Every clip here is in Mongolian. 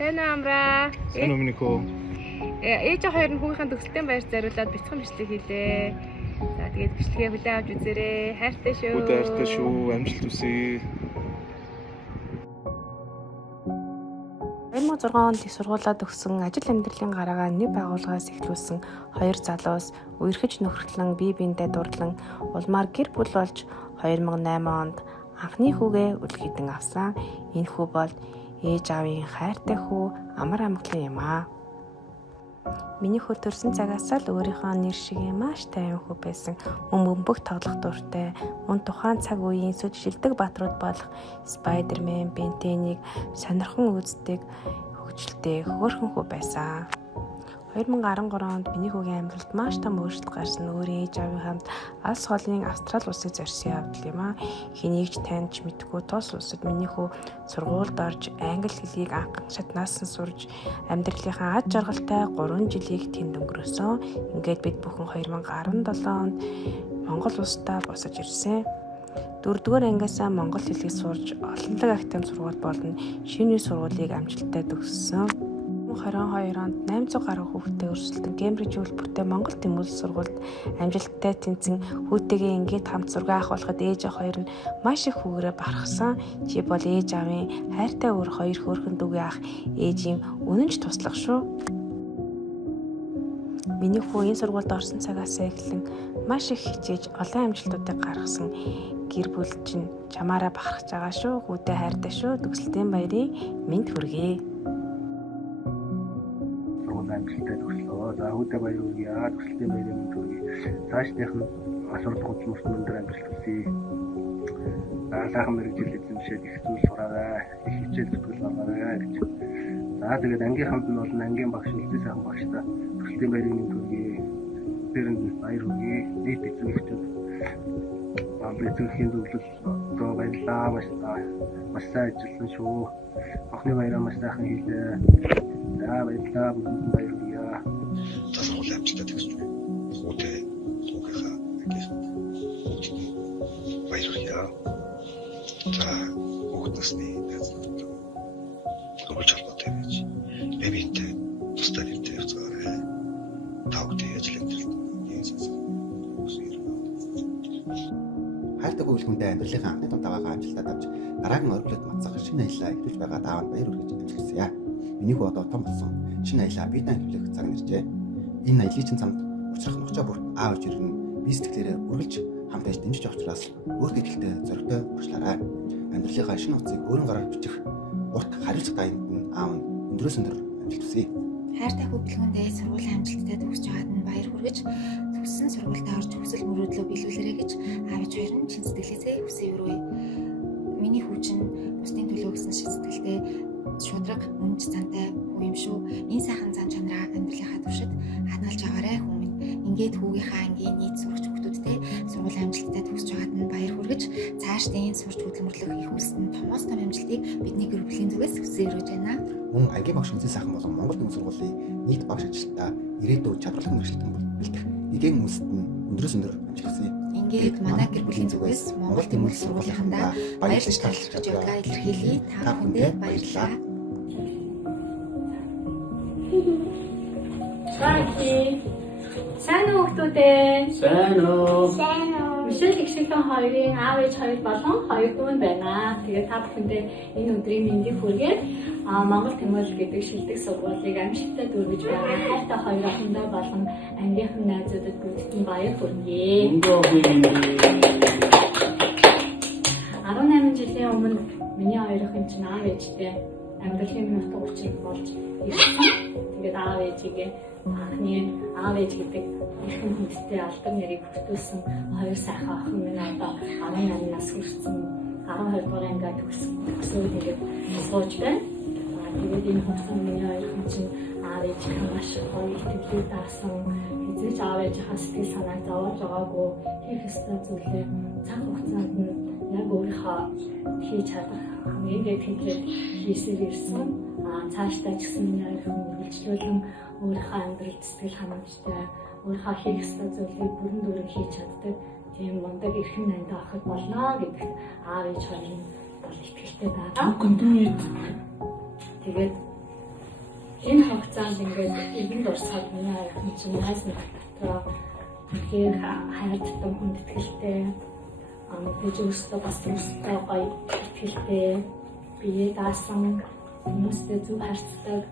Сайн амраа. Сайн өмнөх үү? Ээж хоёр нь хүүгийн төгсөлтийн баяр зориулаад бяцхан бичлэг хийлээ. За тэгээд бичлэгээ хүлээн авч үзээрэй. Хайртай шүү. Хайртай шүү. Амжилт хүсье. 2006 онд их сургуулаад өгсөн ажил амьдралын гараагаа нэг байгууллагаас эхлүүлсэн хоёр залуус үерхэж нөхрөлөн бие биендээ дурлан улмаар гэр бүл болж 2008 онд анхны хүүгээ үлгэдэн авсан. Энэ хүү бол ээж аавын хайртай хүү амар амгалан юм аа. Миний хүү төрсэн цагаас л өөрийнхөө нэр шиг маш тайван хүү байсан. Мөн бөмбөг тоглох дуртай, мөн тухайн цаг үеийн сүжиглдэг бааtruуд болох Spider-Man, Ben-10-ийг сонирхон үздэг хөгжилтэй хөөрхөн хүү байсан. 2013 онд миний хүүгийн амьдралд маш том өөрчлөлт гарсан. Өөрийн ээж аавын хамт алс хоолны Австрали улсыг зорьсон явдал юм аа. Хэнийг ч таньж мэдгүй тус улсад миний хүү сургуульд орж англи хэлийг анхан шатнаас нь сурж амьдралынхаа ад жаргалтай 3 жилийг тэнд өнгөрөөсөн. Ингээд бид бүхэн 2017 онд Монгол улстай босож ирсэн. 4-р ангиасаа монгол хэлийг сурж олонлог актем сургууль болон шинэ сургуулийг амжилттай төгссөн. 2022 онд 800 гаруй хүүхэдтэй өрсөлдөн Кембриж үйлдвэртэй Монгол тэмүүлэл сургуульд амжилттай тэнцэн хүүтэйгээ ингээд хамт зураг авахлахад ээж хоёр нь маш их хүүгээрээ барахсан. Чи бол ээж аавын хайртай өөр хоёр хөөрхөн дүүгээ ах ээжийн үнэнч туслах шүү. Миний хүү энэ сургуульд орсон цагаас эхлэн маш их хичээж олон амжилтуудыг гаргасан. Гэр бүл чинь чамаараа бахархаж байгаа шүү. Хүүтэй хайртай шүү. Төгсөлтийн баярын мэнд хүргэе. Амжилттай төгслөө. За хүүтэй баяр хүргэе. Төгсөлтийн баярын мэнд хүргэе. Цаашдынх нь асуурах хөдөлмөрт өндөр амжилт хүсье. Сайхан мэрэгжил эзэмшээд их зүйл сураарай. Их хичээл зүтгэл гаргаарай гэж. За тэгээд ангийн хамт нь болон ангийн багш үлдээ сайхан багштай төгсөлтийн баярын мэнд хүргэе. Тэрэнд баяр хүргэе. Нийт эзэмшигчид эзэмхийн зөвлөл баярлалаа. Маш сайн ажилласан шүү. Охны баяраа маш сайхан хийлээ. За баярлалаа. Баяр хүргэе. За сургууль амжилттай төгсөж байна. Хүүтэй хүүхийнхаа агийнханд баяр хүргэе. За хүүхэд насны найзууд сургууль холбоотой байж бэбинтэй тусдаа нэртэй явцгаарай. Тавтай ажил амьдралд хайртай хүүхэлгүүндээ амьдралынхаа анхны тутаагаа амжилтад авч дараагийн оргилд мацах шинэ аяллаа эхлүүлж байгаа даавар баяр хүргэж амжилтсая. Миний хүү одоо том болсон шинэ аяллаа бидэн эхлүүлэх цаг нэржээ. Энэ аяллаа чинь цамд учрах нөхцөө бүр аавч ирнэ. Би сэтгэлээрээ үргэлж хамт байж дэмжиж явах учраас өөртөө ихтэй зоригтой урьдлаарай. Амьдралынхаа шинэ утсыг өөрийн гараар бичих урт хариуцлага дайнд аав нь өндрөөс өндөр амжилт хүсье. Хайртай хүүхэлгүүндээ сургуулийн амжилттай төгсөж байгаад нь баяр хүргэж төгссөн сургуультай орж хүсэл мөрөөдлөө биелүүлээрэй гэж аавч хоёр нь чин сэтгэлээсээ хүсье өрөөе. Миний хүү чинь бусдын төлөө гэсэн шин сэтгэлтэй шудраг үнж зантай хүү юм шүү. Энэ сайхан зан чанараа амьдралынхаа туршид хадгалж аваарай хүү минь. Ингээд хүүгийнхаа ангийн нийт сурагч хүүхдүүдтэй сургуулийн амжилттай төгсөж байгаад нь баяр хүргэж цаашдын сурч хөдөлмөрлөх их хүссэн томоос том амжилтыг бидний гэр бүлийн зүгээс хүсье өрөөж байна. Мөн ангийн багш үнэн сайхан болон Монгол Тэмүүлэл сургуулийн нийт багш ажилтнаа ирээдүйд чадварлаг мэргэжилтэн бэлдэх эгийн хүмүүст нь өндрөөс өндөр амжилт хүсье. Ингээд манай гэр бүлийн зүгээс Монгол Тэмүүлэл сургуулийнхандаа баярлаж талархаж байгаа илэрхийлье. Та бүхэндээ баярлалаа. Сайн уу хүүхдүүдээ? Сайн уу? Сайн уу. Мишель гişгэн хоёрын аав ээж хоёр болон хоёр дүү байна. Тэгээд та бүхэндээ энэ өдрийн мэндийг хүргээд Монгол Тэмүүлэл гэдэг шилдэг сургуулийг амжилттай дүүргэж байгаа хайртай хоёр охиндоо болон ангийнхан найзуудад бүгдд баяр хүргэе. 18 жилийн өмнө миний хоёр охин чинь аав ээжтэй амьдралын нутаг учрыг болж ирсэн. Тэгээд аав ээжигээ анхны аав ээж гэдэг эрхэм хүндтэй алдар нэрийг бүртгүүлсэн хоёр сайхан охин минь одоо 18 нас хүрсэн 12 дугаар ангид төгсөөд ингээд сууж байна. Тэгээд энэ хугацаанд миний хоёр охин чинь аав ээжийн маш гоё итгэлээр даасан хэзээ ч аав ээжийнхаа сэтгэл санааг зовоож байгаагүй хийх ёстой зүйлээ цаг хугацаанд нь яг өөрийнхөө хийж чадах ингээд хэлээд хийсээр ирсэн. Цаашдаа ч гэсэн миний хоёр охин үргэлжлүүлэн өөрийнхөө амьдралд сэтгэл ханамжтай өөрийнхөө хийх ёстой зүйлийг бүрэн дүрэн хийж чаддаг тийм мундаг эрхэм нандин охид болно гэдэгт аав ээж хоёр нь бол итгэлтэй байгаа. Тэгээд энэ хугацаанд ингээд энд урсгаад миний аяхан чинь найз нөхд дотроо тэгэхээр хайртай хүнд итгэлтэй гэж өөртөө бас өөртөө гоё итгэлтэй бие даасан хүмүүстэй зөв харьцдаг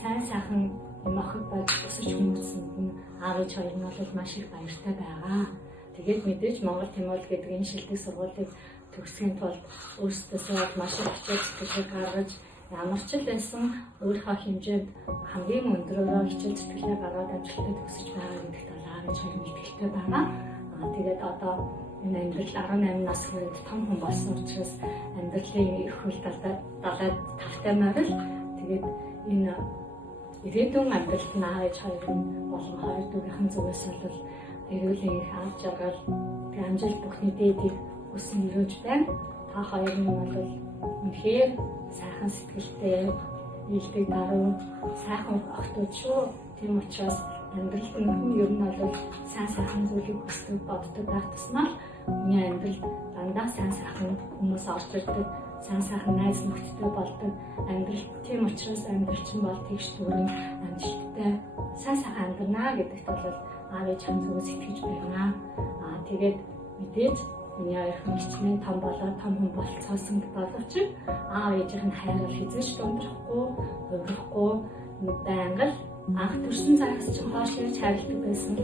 сайн сайхан юм охид байж өсөж хүмүүсэнд нь аав ээж хоёр нь бол маш их баяртай байгаа. Тэгээд мэдээж Монгол Тэмүүлэл гэдэг энэ шилдэг сургуулийг төгсөхийн тулд өөрсдөөсөө маш их хичээл зүтгэлийг гаргаж ямар ч л байсан өөрийнхөө хэмжээнд хамгийн өндөрөөр хичээл зүтгэлээ гаргаад амжилттай төгсөж байгаа гэдэгт бол аав ээж хоёр нь итгэлтэй байгаа. Тэгээд одоо энэ амьдрал 18 нас хүрээд том хүн болсон учраас амьдралын их хөл талаад тавтай морил тэгээд энэ ирээдүйн амьдралд нь аав ээж хоёр нь болон хоёр дүүгийнхэн зүгээс бол эрүүлийн их авч жаргал амжилт бүхний дээдийг хүсэн өрөөж байна. Та хоёр нь бол үнэхээр сайхан сэтгэлтэй, ийдэг даруй, сайхан охтууд шүү. Тийм учраас амьдралд нь хүн ер нь бол сайн зүйлийг хүсдэг, боддог байх тусмаа миний амьдралд дандаа сайн сайхан хүмүүс орж ирдэг, сайн найз нөхдөд болдог амьдрал. Тийм учраас амьдрал чинь бол тэгш төрийн амжилттай сайн амьдрнаа гэдэгт бол аав ээж хань зүгээс итгэж байна. Тэгээд мэдээж миний аяхан хичнээн том болоод том хүн болцоосон боловч аав ээжийн хайр хизээч дундахгүй, хувирахгүй байнга л анх төрсэн цагаас ч хойш ирж хайрладаг байсан.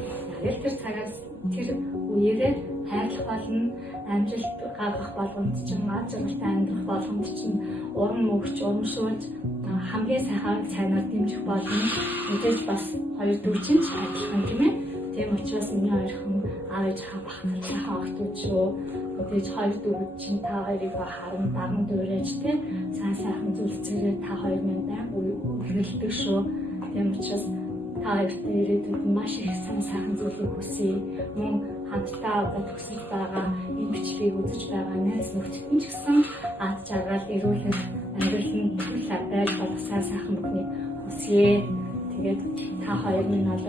Яг л тэр цагаас тэр үеэрээ хайрлах болно, амжилт гаргах болгонд чинь аж аргалтай амьдрах болгонд чинь урам мөгч, урамшуулж хамгийн сайнаар дэмжих болно. Мэдээж бас хоёр дүү чинь хайрлах юм тийм ээ. Тийм учраас миний аяхан аав ээж бахархал сайхан охтууд шүү. Мэдээж хоёр дүүгүүд чинь та хоёрыг харан даран дуурайж тийм сайхан зүйлцээрээ та хоёр минь байнга үргэлжлэдэг шүү. Тийм учраас та хоёртай ирээдүйд маш их сайхан зүйлийг хүсье. Мөн хамтдаа одоо төгсөж байгаа энэ бичлэгийг үзэж байгаа найз нөхдөд нь ч гэсэн ад жаргал эрүүлэх амьдрал нь төрөл байж болох сайхан бүхнийг хүсье. Тэгээд та хоёр минь бол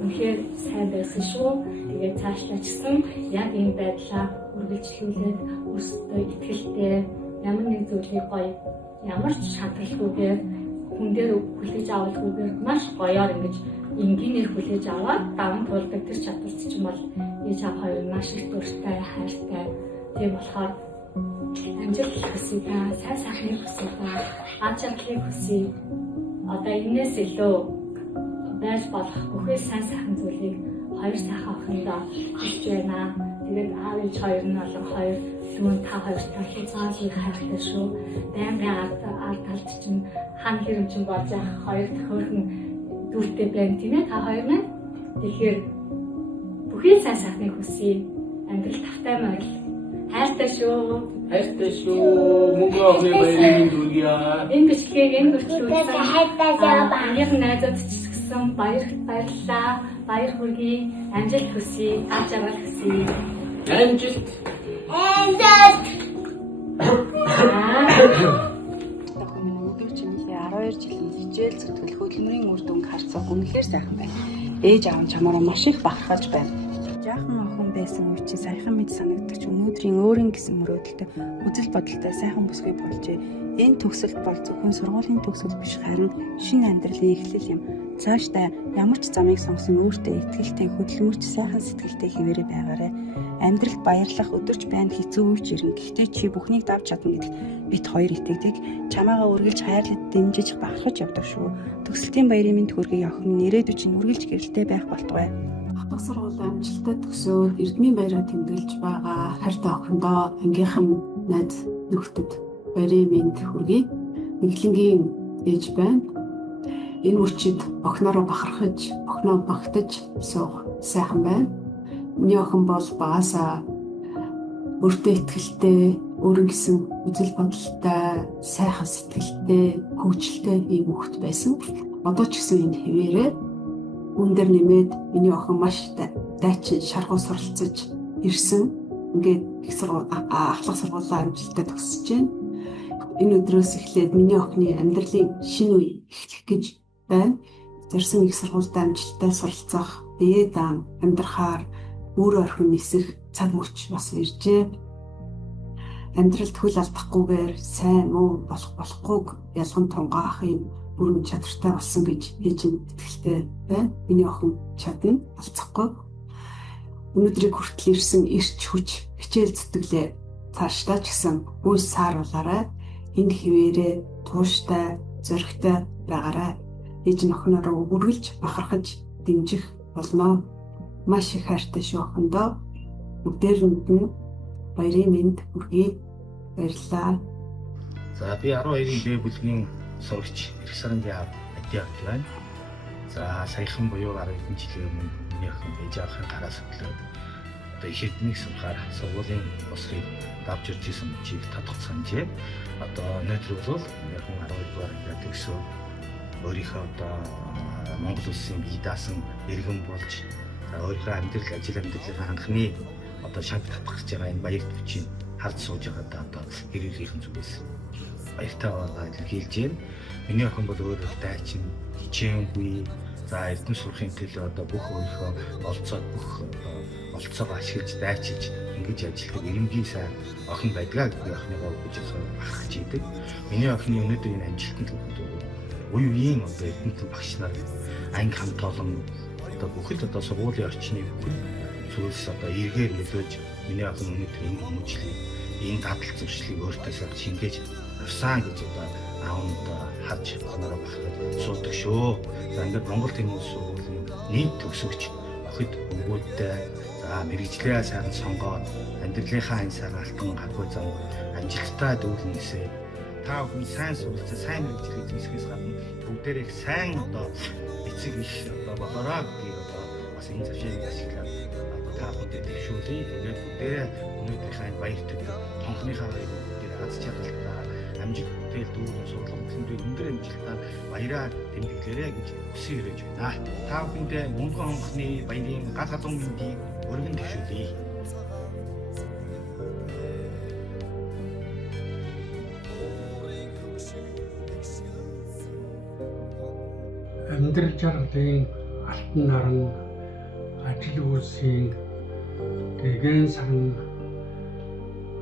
үнэхээр сайн байсан шүү. Тэгээд цаашдаа ч гэсэн яг энэ байдлаа үргэлжлүүлээд өөрсдөө итгэлтэй ямар нэг зүйлийг гоё ямар ч шаардлагагүйгээр хүн дээр хүлээж авалгүйгээр маш гоёор ингэж энгийнээр хүлээж аваад даван туулдаг тэр чадвар чинь бол ээж аав хоёр маш их дуртай, хайртай. Тийм болохоор амжилт хүсье та, сайн сайхныг хүсье та, аж аргалыг хүсье. Одоо энэс илүү байж болох бүхэл сайн сайхан зүйлийг хоёр сайхан охиндоо хийж байна. Тэгээд аав ээж хоёр нь болон хоёр дүүн та хоёртай хязгаарлыг хайртай шүү. Байнгын ард талд чинь хан хэрэмжин болж явах хоёр төхөөрхөн дүүртэй байна тийм ээ та хоёр маань. Тэгэхээр бүхэл сайн сайхныг хүсье. Амьдрал тавтай морил. Хайртай шүү. Хайртай шүү. Мөнгө авны баярын дүргийа. Энэ бичлэгийг энэ хүртэл үзсэн хайртай шүү. Ангийнх найзууд ч гэсэн баярлалаа. Баяр хүргэе. Амжилт хүсье. Аж аргал хүсье. Амжилт. Өдөр чинь 12 жилийн хичээл зүтгэл хөдөлмөрийн үр дүнг харцаг үнэхээр сайхан байна. Ээж аав нь чамаараа маш их бахархаж байна. Жаахан охин байсан үе чи сайхан мэд санагддаг ч өнөөдрийн өөрийн гэсэн мөрөөдөлтэй үзэл бодолтой сайхан бүсгүй болжээ. Энэ төгсөлт бол зөвхөн сургуулийн төгсөл биш харин шинэ амьдралын эхлэл юм. Цаашдаа ямар ч замыг сонгосон өөртөө итгэлтэй хөдөлмөрч сайхан сэтгэлтэй хэвээрээ байгаарай. Амьдралд баярлах өдөрч байна хэцүү үеч ирнэ. Гэхдээ чи бүхнийг давж чадна гэдэгт бит хоёр итгэдэг. Чамаагаа үргэлж хайрлаж дэмжиж бахархаж явдаг шүү. Төгсөлтийн баярын мэнд хүргэе охин нэрээдүү чинь үргэлж гэрэлтэй байх болтугай. Хатга сургууль амжилттай төгсөөд Эрдмийн баяраа тэмдэглэж байгаа хайртай охиндоо ангийнхан найз нөхдөд баярын мэнд хүргэе. Нэглэнгийн ээж байна. Энэ мөчид охиноороо бахархаж, охиноо багтаж суух сайхан байна. Миний охин бол багасаа өөртөө итгэлтэй, өөрийн гэсэн үзэл бодолтой, сайхан сэтгэлтэй, хөвгөлтэй ийм хүүхэд байсан. Одоо ч гэсэн энэ хэвээрээ үн дээр нэмээд миний охин маш дайчин шаргуу суралцаж ирсэн. Ингээд их ахлах сургуулаа амжилттай төгсөж байна. Энэ өдрөөс эхлээд миний охины амьдралын шинэ үе эхлэх гэж байна. Зарсан их сургуультай амжилттай суралцах, дээд дан амьдрахаар өөр орхин нисэх цаг мөч бас иржээ. Амьдралд хөл алдахгүйгээр сайн муу болохгүйг ялган тунгаахын бүрэн чадвартай болсон гэж ээж нь итгэлтэй байна. Миний охин чадна, алцахгүй. Өнөөдрийг хүртэл ирсэн эрч хүч, хичээл зүтгэлээ цаашдаа ч гэсэн үйл сааруулаарай. Энэ хിവэрээ тууштай, зоригтой байгаарай. Ээж нь охиноороо үргэлж бахархаж дэмжих болно. Маш их хайртай шүү охиндоо. Бүгдээрэнд нь баярын мэнд хүргэе. Баярлалаа. За би 12-ийн Б бүлгийн сурагч эх сарын адиакт байна. За саяхан буюу 10 жилийн өмнө миний охин ээж авахын гараа судлаад одоо их эднийг сурахаар сургуулийн босрыг давж ирж исэн чиг тодорхой санджээ. Одоо өнөөдөр бол миний охин 12 дугаар ангид төгсөө өөрийнхөө одоо Монгол улсын бие даасан иргэн болж өөрийнхөө амьдрал ажил амьдралын анхны одоо шанг татах гэж байгаа энэ баяр төчийг харж сууж байгаа одоо хэрүүлийн зүгээс баяртай байгаа илэрхийлж байна. Миний охин бол өөрөө дайчин хичээнгүй за эрдэм сурахын төлөө одоо бүх өөрийнхөө олцоог ашиглаж дайчилж ингэж ажилладаг ирэмгийн сайн охин байдгаа гэдэг охиныгоо гэж бахархаж идэг. Миний охины өнөөдөр энэ амжилтанд үе үеийн одоо эрдэмтэн багш нар анги хамт олон одоо бүхэл одоо сургуулийн орчны бүхэл зүйлс одоо эргээр нөлөөж миний охин өнөөдөр энэ хүмүүжлийг энэ дадал зуршлыг өөртөөсөө шингээж авсан гэж одоо аав нь харж хонороо бахад суудаг шүү. За ингээд Монгол Тэмүүлэн сургуулийн нийт төгсөгч охид өнгөтэй за мэрэгжлээ сайхан сонгоод амьдралынхаа энэ сайхан алтан гаргүй зам амжилттай дүүлнэсээ та бүхэн сайн суралцаа сайн мэрэгжил эзэмшихээс гадна бүгдээрээ их сайн одоо эцэг их одоо болоорой гэдгийг одоо бас энэ зөвшөөрлийг ашиглаад одоо та бүхэнд төвшүүлье. Тэгээд бүгдээрээ өнөөдрийнхээ баяр төдий тонхныхаа дээр аз жаргалтай амжилт бүтээл дүүрэн сурлага хөтлөмжийн өндөр амжилтаар баяраа тэмдэглээрэй гэж хүсэж ирэж байна. Та бүхэндээ мөнгөн хонхны баярын гал гадуун мэндийг өргөн төвшүүлье. Амьдрал жаргалын алтан наран ажил үйлсийн тэгэн сарн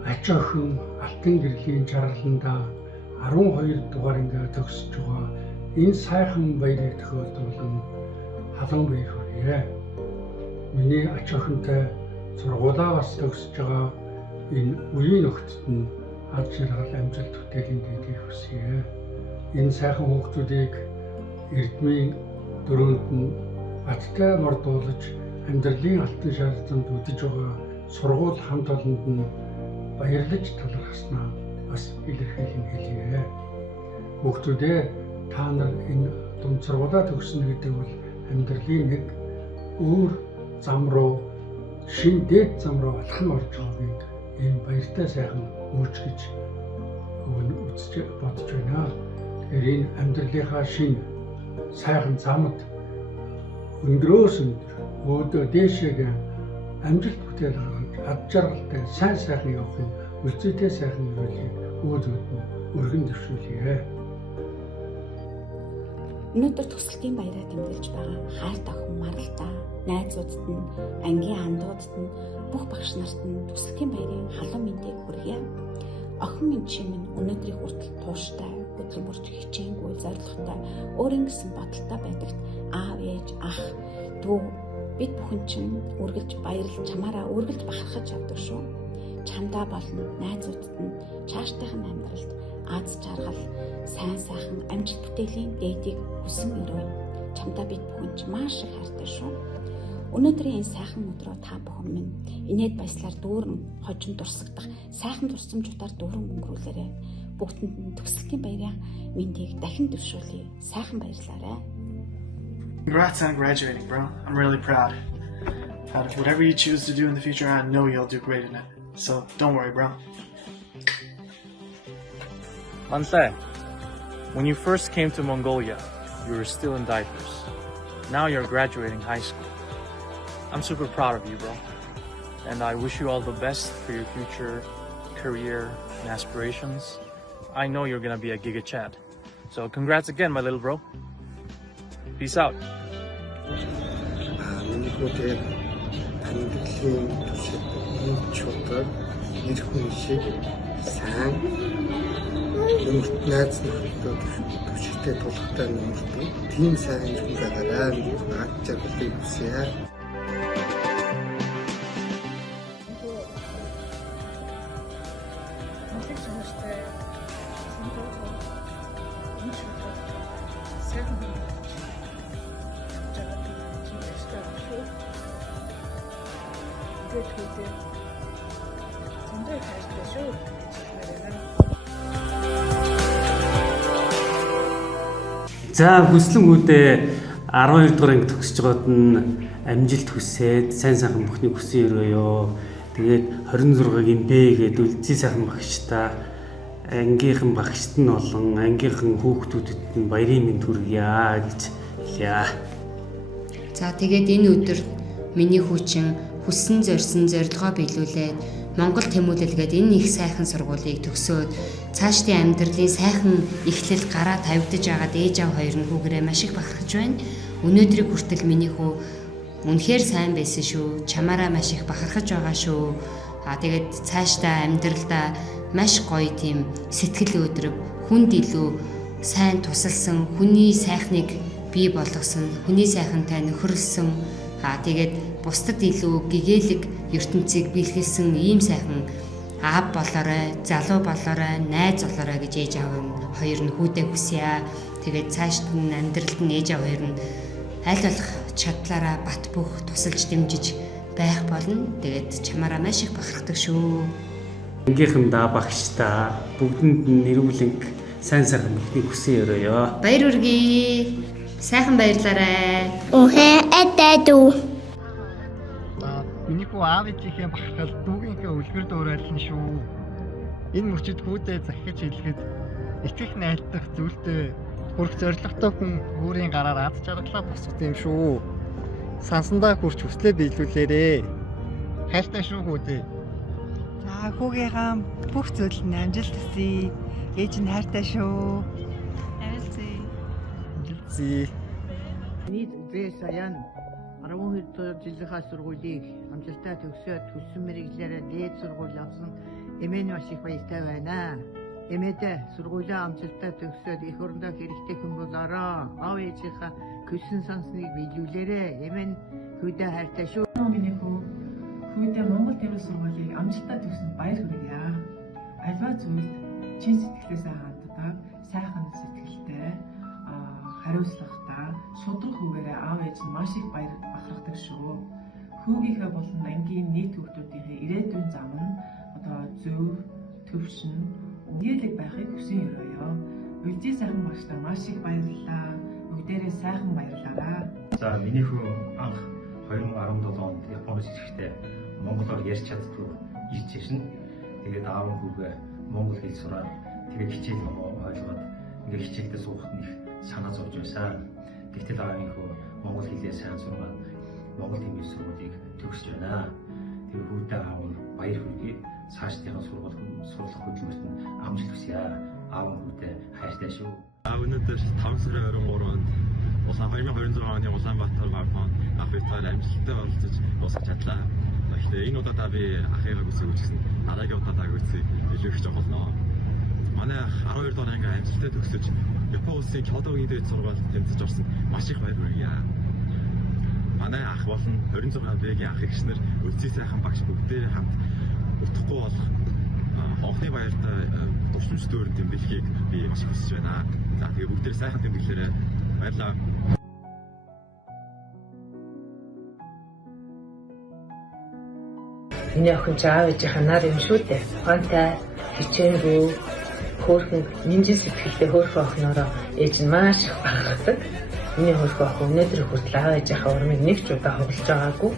ач охин алтан гэрлийн жаргаланда 12 дугаар ингээ төгсөж байгаа энэ сайхан баярыг тохиолдуулан халуун бие хүргье. Миний ач охинтой сургуулаа бас төгсөж байгаа энэ үеийн нөхдөд нь аз жаргал амжилт бүтээлийн дэдийг хүсье. Энэ сайхан хүүхдүүдийг эрдмийн дөрөнд нь баттай мордуулж амьдралын алтан шаардлаганд үдэж байгаа сургууль хамт олонд нь баярлаж талархснаа бас илэрхийлэн хэлье. Хүүхдүүдээ та нар энэ дунд сургуулаа төгснө гэдэг бол амьдралын нэг өөр зам руу шин дээд зам руу алхам орж байгааг энэ баяртай сайхан үүч гэж үзэж бодож байна. Тэгэхээр энэ амьдралынхаа шин сайхан замд өндрөөс өөдөө дээшээ амжилт бүтээл гаргаж ад жаргалтай сайн сайхан явахын үлцэтэй сайхан явуулыг өөдөөд нь өргөн төвшүүлье. Өнөөдөр төсөлтийн баяраа тэмдэглэж байгаа хайртай охин Маргалдаа, найзуудад нь, ангийн андуудад нь, бүх багш нарт нь төсөлтийн баярын халуун мэндийг хүргье. Охин минь чи минь өнөөдрийн хүртэл тууштай, хөдөлмөрч хичээнгүй, зоригтой, өөрийн гэсэн бодолтой байдагт аав, ээж, ах, дүү бид бүхэн чинь үргэлж баярлж чамаараа үргэлж бахархаж явдаг шүү. Чамдаа болно найзуудад нь цаашдынхын амьдралд аз жаргал, сайн сайхан амжилт бүтээлийн дээдийг хүсэн өрөө. Чамдаа бид бүхэн ч маш их хайртай шүү. Өнөөдрийн энэ сайхан өдрөө та бүхэн минь инээд баяслаар дүүрэн хожим дурсагдах сайхан дурсамжуудаар дүүрэн өнгөрүүлээрэй. Бүгдэнд нь төсөлтийн баярын мэндийг дахин дэвшүүлье. Сайхан баярлаарай. Congrats on graduating, bro. I'm really proud. Whatever you choose to do in the future, I know you'll do great in it. So don't worry, bro. Manse, when you first came to Mongolia, you were still in diapers. Now you're graduating high school. I'm super proud of you, bro. And I wish you all the best for your future career and aspirations. I know you're gonna be a Giga Chad. So congrats again, my little bro. Peace out. Сайн найз нөхдөд төвчтэй тулхтай нөхдөд тийм сайн юм байгаараа гэж багчаа хэлдэг үсэ. За хүслэнгүүдээ 12 дугаар анги төгсөж байгаад нь амжилт хүсээд сайн сайхан бүхний хүсэн өрөөё. Тэгээд 26-гийн Б гээд үлзий сайхан багштай ангийнхан багшд нь болон ангийнхан хүүхдүүдэд нь баярын мэнд хүргье гэж хэлье. За тэгээд энэ өдөр миний хүүчин хүссэн зорьсон зорилгоо биелүүлээд Монгол Тэмүүлэлгээд энэ их сайхан сургуулийг төгсөөд цаашдын амьдралын сайхан эхлэл гараа тавьдаж байгаад ээж аав хоёр нь хүүгээрээ маш их бахархаж байна. Өнөөдрийг хүртэл миний хүү үнэхээр сайн байсан шүү. Чамаараа маш их бахархаж байгаа шүү. Тэгээд цаашдаа амьдралдаа маш гоё тийм сэтгэл өдрөв, хүнд илүү сайн тусалсан, хүний сайхныг бий болгосон, хүний сайхантай нөхөрлсөн. Тэгээд бусдад илүү гэгээлэг ертөнцийг бэлгэлсэн ийм сайхан аав болоорой, залуу болоорой, найз болоорой гэж ээж аав нь хоёр нь хүүдээ хүсье. Тэгээд цаашд нь амьдралд нь ээж аав хоёр нь аль болох чадлаараа бат бөх тусалж дэмжиж байх болно. Тэгээд чамаараа маш их бахархдаг шүү. Ангийнхандаа багштай бүгдэнд нь нэрвүүлэнг сайн сайхан бүхний хүсэн өрөөё. Баяр хүргэе. Сайхан баярлаарай. Этэдүү. Миний хүү аав ээжийнхээ бахархал дүүгийнхээ үлгэр дуурайлсан шүү. Энэ мөчид хүүдээ захиж хэлэхэд итгэх найдах зүйлтэй хүрх зоригтой хүн өөрийн гараар аз жаргалаа босгох юм шүү. Сансандаа хүрч хүслээ биелүүлээрэ. Хайртай шүү хүүдээ. За хүүгийнхаа бүх зүйл нь амжилт хүсье. Ээж нь хайртай шүү. Амжилт. Нийт саяан 12 дугаар жилийнхаа сургуулийг амжилттай төгсөөд хүссэн мэргэжлээрээ дээд сургууль авсан эмээний маш их баяртай байна. Эмээдээ сургуулиа амжилттай төгсөөд их орондоо хэрэгтэй хүн болоороо. Аав ээжийнхаа хүссэн сонсныг биелүүлээрэ. Эмээ нь хүүдээ хайртай шүү. Миний хүүдээ Монгол Тэмүүлэл сургуулийг амжилттай төгсөнд баяр хүргье. Альва зүйлд чин сэтгэлээсээ ханддаг, сайхан сэтгэлтэй, хариуцлагатай, шудраг хүүгээрээ аав ээж нь маш их бахархдаг шүү. Хүүгийнхээ болон ангийн нийт хүүхдүүдийнхээ ирээдүйн зам нь одоо зөв, төвшин, үнэлэг байхыг хүсэн өрөөё. Үлзий сайхан багштай маш их баярлалаа. Бүгдээрээ сайхан баярлалаа. За миний хүү анх 2017 онд Японоос ирэхдээ монголоор ярьж чаддгүй ирж ирсэн. Тэгээд аав нь хүүгээ монгол хэл сураад тэгээд хичээл юм ойлгоод ингээд хичээлдээ суухад нэг санаа зовж байсан. Тэгтэл аавын хүү монгол хэлээ сайн сураад Монгол Тэмүүлэл сургуулийг төгсөж байна. Тэгээд хүүдээ аав нь баяр хүргэе. Цаашдын сургууль хөтөлбөрт нь амжилт хүсье. Аав нь хүүдээ хайртай шүү. Өнөөдөр 5 сарын 23 онд 2026 оны Улаанбаатар марафон Африкаар амжилттай оролцож дуусгаж чадлаа. Тэгэхээр энэ удаа та би ахыгаа хүсэж үзсэн. Дараагийн удаа хүсэе илүү их жолно. Манай 12 дугаар анги амжилттай төгсөж Япон улсын Кёотогийн дээд сургуульд тэмцэж орсон маш их баяр хүргье. Манай ах болон 26 Б-ийн ах эгчнэр үлзий сайхан багш бүгдээ хамт утахгүй болох хонхны баяртай төвчмж дүүрэн тэмдэглэхийг би маш хүсэж байна. За тэгээ бүгдээ сайхан тэмдэглээрэй. Баярлалаа. Миний охин аав ээжийнхээ нар юм шүү дээ. Ухаантай, хичээнгүй, хөөрхөн нэмжин сэтгэлтэй хөөрхөн охиноороо ээж нь маш их бахархдаг. Миний хөөрхөн охин өнөөдөр хүртэл аав ээжийнхээ урмыг нэг ч удаа хугалж байгаагүй.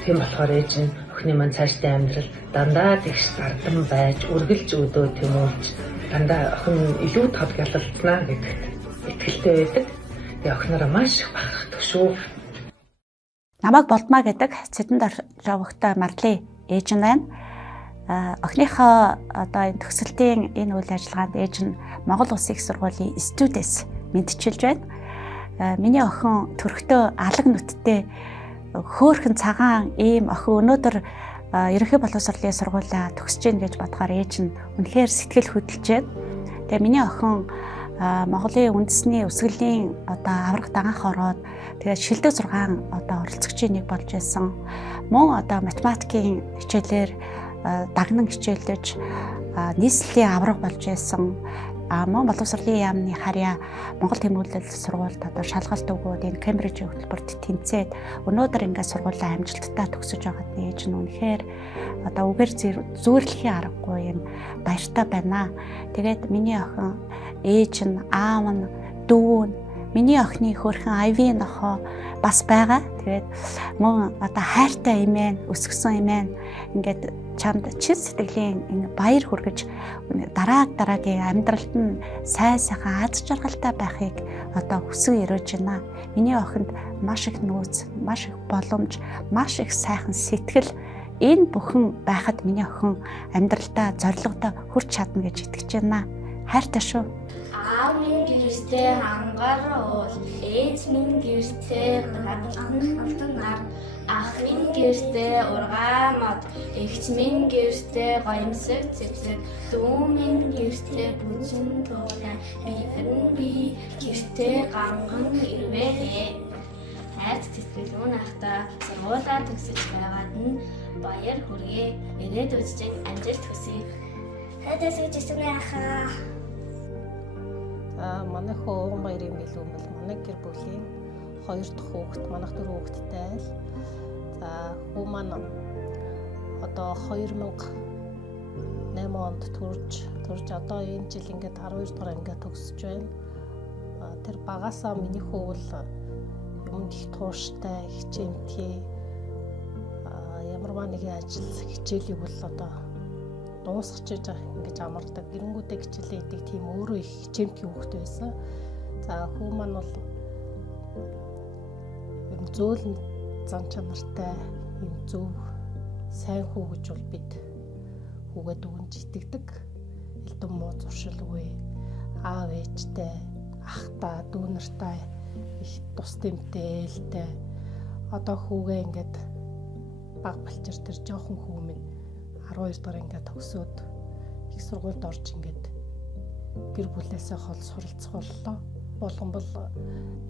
Тийм болохоор ээж нь охины маань цаашдын амьдрал дандаа тэгш сардан байж, үргэлж өдөө тэмүүлж, дандаа охин илүү тод гялалцнаа гэдэгт итгэлтэй байдаг. Тэгээ охиноороо маш их бахархдаг шүү. Намайг болдмаа гэдэг цэдэн доржовогтой Марли ээж нь байна. Охиныхоо одоо энэ төгсөлтийн энэ үйл ажиллагаанд ээж нь Монгол Улсын их сургуулийн студентс мэдчилж байна. Миний охин төрхтөө алаг нүдтэй хөөхөн цагаан ийм охин өнөөдөр ерөнхий боловсролын сургуулиа төгсөж гин гэж бодохоор ээж нь үнэхээр сэтгэл хөдлөж байна. Тэгээ миний охин Монголын үндэсний өсгөлийн аврах дагаах ороод тэгээд шилдэг 6 оролцогчийн нэг болж байсан. Мөн математикийн хичээлээр дагнан хичээлж нийслэлийн авраг болж байсан. Мөн боловсролын яамны харьяа Монгол тэмүүлэл сургуульд шалгалт өгөөд энэ Кембрижийн хөтөлбөрт тэнцээд өнөөдөр ингээд сургуулаа амжилттай төгсөж байгаад ээж нь үнэхээр үгээр зүйрлэхийн аргагүй юм баяртай байна. Тэгээд миний охин ээж нь аав нь дүү нь миний охины хөөрхөн Айви нохоо бас байгаа. Тэгээд мөн хайртай эмээн өсгсөн эмээн ингээд чамд чин сэтгэлийн энэ баяр хүргэж дараагийн амьдралд нь сайн сайхан аз жаргалтай байхыг хүсэн өрөөж байна. Миний охинд маш их нөөц, маш их боломж, маш их сайхан сэтгэл энэ бүхэн байхад миний охин амьдралдаа зорилгодоо хүрч чадна гэж итгэж байна. Хайртай шүү. Аав минь гэртээ хангар уул, ээж минь гэртээ гадагшин нар, ах минь гэртээ ургаа мод, эгч минь гэртээ гоёмсог цэцэг, дүү минь гэртээ бүжин туулай, би гэртээ ганган ирвээ. Хайр сэтгэл үнэ ахта сургуулаа төгсөж байгаад нь баяр хүргэе. Ирээд үзэж амжилт хүсье. Хайртай сүжигчсэн яхаа. Манай хөө баярын билүү бол манай гэр бүлийн 2 дахь хүүхэд, манайх 4 хүүхэдтэй л. За хүү маань одоо 2008 онд төрж одоо энэ жил ингээд 12 дугаар ангиа төгсөж байна. Тэр багасаа миний хүү бол юмд их тууштай, хичээмтгий. Ямарваа нэгэн ажил хичээлийг бол одоо дуусгаж ингэж амардаг. Гэрэнгүүтээ хичээлээ идэг тийм өөрөө их хичээмтгий хүүхэд байсан. За хүү маань бол юм зөөлөн зан чанартай, юм зөв сайн хүү гэж бол бид хүүгээд өгнж итгэдэг. Элдэн муу зуршилгүй, аав ээжтэй, ахтай, дүү нартай их тус тэмтэй, ээлтэй. Одоо хүүгээ ингээд баг балчир тэр жоохон хүү минь 12 дугаар ингээд төгсөөд их сургуульд орж ингээд гэр бүлээсээ хол суралцах боллоо. Болгон бол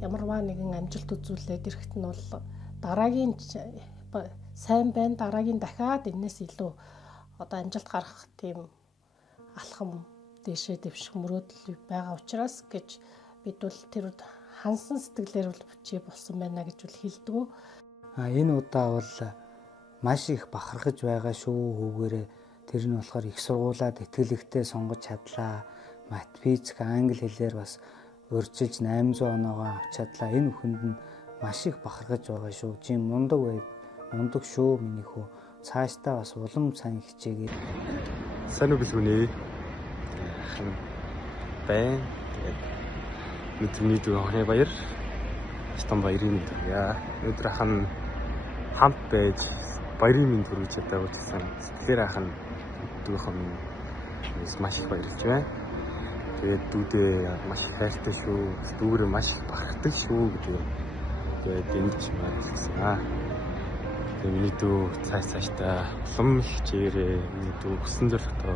ямарваа нэгэн амжилт үзүүлээд ирэхэд нь бол дараагийн сайн байна, дараагийн дахиад энэс илүү одоо амжилт гарах тийм алхам дээшээ дэвших мөрөөдөл байгаа учраас гэж бид бол тэр хансан сэтгэлээр бол бичиж болсон байна гэж бол хэлдэг. Энэ удаа бол маш их бахархаж байгаа шүү хүүгээрээ. Тэр нь болохоор их сургуулаад итгэлэгтэй сонгож чадлаа. Мат, физик, англи хэлээр бас урьдчилж 800 оноогоо авч чадлаа. Энэ бүхэнд нь маш их бахархаж байгаа шүү. Чи мундаг бай. Мундаг шүү миний хүү. Цаашдаа бас улам сайн хичээгээд. Сайн уу билгүнэ. Байн. Нүдний дүүхний баяр. Стан баярын яа. Өдөр хаан хамт байж баярын минь төрүүлж чадаа учраас тэгэхээр ахын дүүхэн маш их баярлж байна. Тэгээд дүүдээ маш их хайртай шүү. Дүүрээ маш их бахархдаг шүү гэдэг. Тэгээд дэмж мэдсэн. Тэгээд миний дүү цаашдаа улам их чигээрээ миний дүү хүсэн зорилготой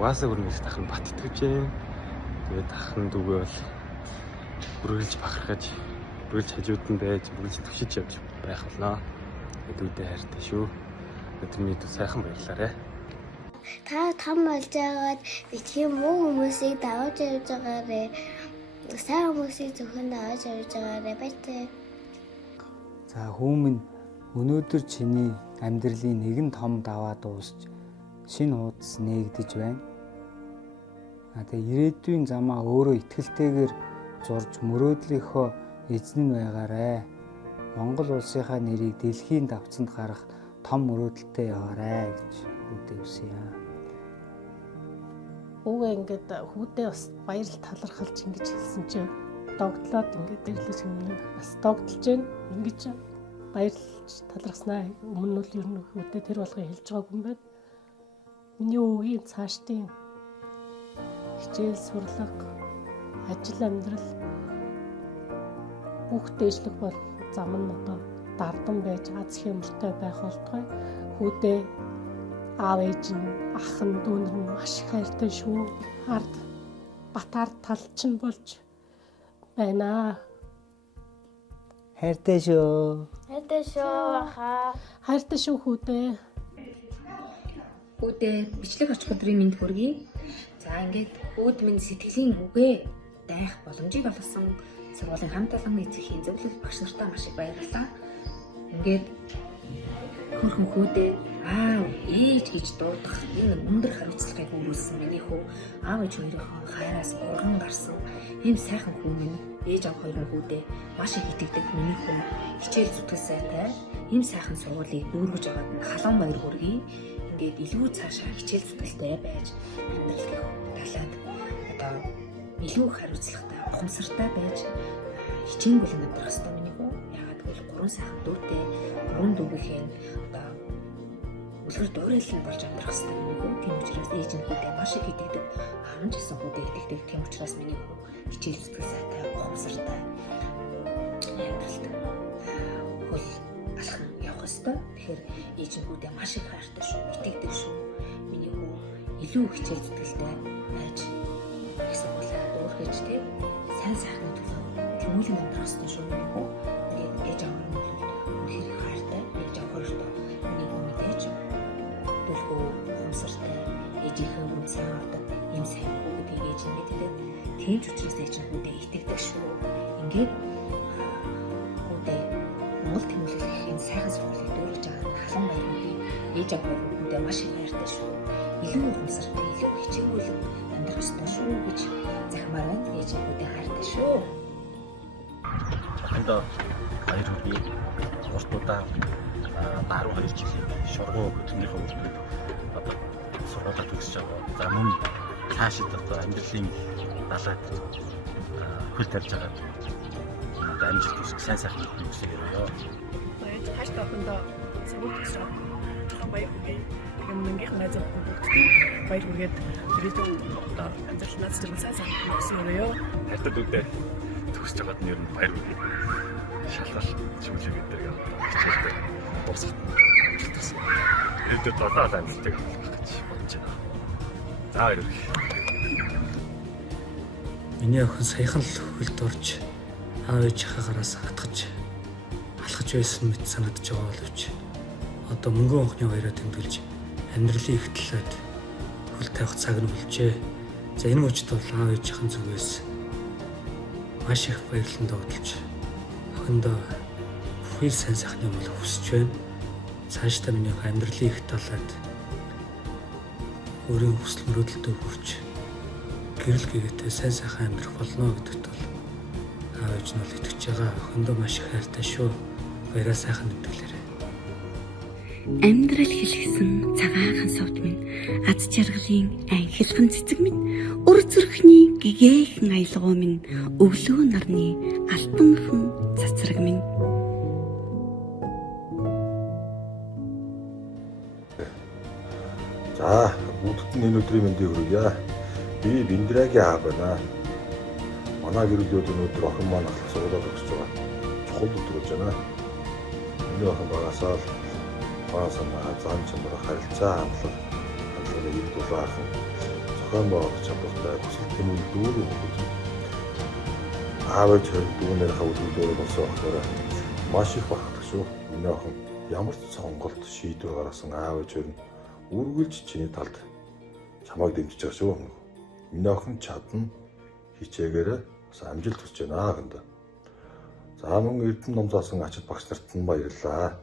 угаасаа өрнөж тахын бат итгэж байна. Тэгээд ахын дүүгээ бол бүрэлж бахархаж бүрэлж хажууд нь байж бүрэлж төвшиж явж байх болно. Дүүдээ хайртай шүү. Өдрийн дүү сайхан баярлаарай. Та том болж байгаад битгий муу хүмүүсийг давж явж байгаарэ. Сайн хүмүүсийг зөвхөн давж явж байгаарэ баяртай. За хүүмэн өнөөдөр чиний амьдралын нэгэн том даваа дуусч шинэ хуудас нээгдэж байна. Тэгээ ирээдүйн замаа өөрөө итгэлтэйгээр зурж мөрөөдлийнхөө эзэн нь байгаарэ. Монгол улсынхаа нэрийг дэлхийн давцанд гаргах том мөрөөдөлтэй яваарэ гэж үүдээ үсэе. Хүүгээ ингээд хүүдээ бас баярлал талархалж ингэж хэлсэн чинь догтлоод ингээд дэрлэж өмнө бас догтлж байна. Ингэж баярлж талархснаа өмнө нь ер нь хүүдээ тэр болгоо хэлж байгаагүй юм байна. Миний өвгийн цаашдын хичээл сурлага, ажил амьдрал бүх дээшлэх бол зам нь одоо дардан байж аз хямртай байх болтугай. Хүүдээ аав ээж нь ах нь дүүнэр нь маш их хайртай шүү. Ард Батар талчин болж байна. Хайртай шүү. Хайртай шүү хаа. Хайртай шүү хүүдээ. Хүүдээ бичлэг очих өдрийн мэнд хүргэе. За ингээд хүүд минь сэтгэлийн үгээ дайх боломжийг олгосон сургуулийн хамт олон нийцхийн зөвлөл багш нартаа маш их баярлалаа. Ингээд хөрхөн хүүдээ аав ээж гэж дуудах энэ өндөр хариуцлагыг үүсгэн миний хүү аав ээж хоёрын хайраас урган гарсан ийм сайхан хүн минь ээж аав хоёрын хүүдээ маш их итгэдэг миний хүн хичээл зүтгэл сайтай ийм сайхан сургуулийг дүүргэж байгаад нь халуун баяр хүргэе. Ингээд илүү цаашаа хичээл зүтгэлтэй байж амьдралын талаад одоо илүү хариуцлагатай ухамсартай байж хичээнгүлэн амьдрах хэрэгтэй миний хүү. Яагаад гэвэл 3 сайхан дүүтэй 3 дүүгийнхэн одоо үлгэр дуурайлан болж амьдрах хэрэгтэй миний хүү. Тийм учраас ээж нь хүүдээ маш их итгэдэг. Аав нь ч гэсэн хүүдээ итгэдэг. Тийм учраас миний хүү хичээл зүтгэл сайтай ухамсартай амьдралд хөл алхан явах хэрэгтэй. Тэгэхээр ээж нь хүүдээ маш их хайртай шүү, итгэдэг шүү. Миний хүү илүү хичээл зүтгэлтэй байж их сургуулаа дуургаж тий сайн сайхны төлөө тэмүүлэн амьдрах хэрэгтэй шүү миний хүү. Тэгээд ээж аав нь үнэхээр хайртай. Ээж аав хоёртоо миний хүү мэдээж дөлгөө ухамсартай ээжийнхээ үнсэн авдаг ийм сайн хүү гэдгийг ээж нь мэддэг. Тийм ч учраас ээж нь хүүдээ итгэдэг шүү. Ингээд хүүдээ Монгол тэмүүлэлийн сайхан сургуулийг дүүргэж байгаа халуун баярын ээж аав хүүдээ маш их хайртай шүү. Илүү ухамсартай, илүү хичээнгүйлэн амьдрах ёстой шүү гэж захимаар байна. Ээж аав хүүдээ хайртай шүү. Энд баяр хүргэе. Уртудаа 12 жилийн шоргоо хөтөлбөрийн үйлдвэр одоо сургуулаа төгсөж байгаа. За мөн цаашид одоо амьдралын далайд хөл тарьж байгаа. Одоо амжилт хүсэх сайн сайхан хүсье өрөөё. Баяж хааштай охиндоо сургууль төгсөж байгаа. Баяр хүргэе. Мөнгөний найзууд баяр хүргээд ирээдүйн одоо амьдрал наад зэрэг сайн сайхан хүсье өрөөё. Хайртай дүүтэй төгсөж байгаад нь ер нь баяр хүргэе. Шалгал чимлэг гэдэг юм одоо хичээлтэй дуусах. Ирээдүйд долоо амжилтыг авах гэж бодож байна. За баяр хүргэе. Миний охин саяхан л хөлд орж аав ээжийнхээ гараас хатгаж алхаж байсан мэт санагдаж байгаа боловч одоо мөнгөн онхны баяраа тэмдэглэж амьдралын их талаад хөл тавих цаг нь болжээ. За энэ мөчд бол аав ээжийнхэн зүгээс маш их баярлан дуудалж охиндоо бүхий сайн сайхны бол хүсэж байна. Цаашдаа миний амьдралын их талаад өөрийн хүсэл мөрөөдөлтөд хүрч гэрэл гээтэй сайн сайхан амьдрах болно гэдэгт бол аав ээж нь бол итгэж байгаа. Охиндоо маш их хайртай шүү. Баяраа сайхан мэдгэлээрэй. Амьдрал хэлсэн цагаахан сувд минь аз жаргалын анхилхан цэцэг минь үр зүрхний гэгээхэн аялгау минь өглөө нарны алтанхан цацраг минь. За бүгдд нь энэ өдрийн мэндийг хүргье. Би Биндрагийн аав байна. Манай гэр бүлийн өнөөдөр охин маань ахлах сургуулиуд төгсөж байгаа. Чухал өдөр болж байна. Миний охин багасаа л санаа зан чанараа харилцаа хандлагыг ирдүүлээхэн зохион байгуулах чадвартай хүсэл тэмүүлэл дүүрэн өгч аав ээж дүүнээр хавуулдуулаад болсон охиноо маш их багтдаг шүү. Миний охин ямар ч сонголт шийдвэр гаргасан аав ээж нь үргэлж чиний талд чамайг дэмжиж байгаа шүү. Миний охин чадна хичээгээрээ бас амжилт хүсэж байна гэнэ. За мөн Эрдэнэ ном заасан ачид багш нарт нь баярлалаа.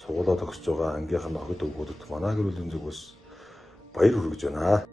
Сургуулаа төгсөж байгаа ангийнхан охид өвгүүдэд манай гэр бүлийн зүгээс баяр хүргэж байна.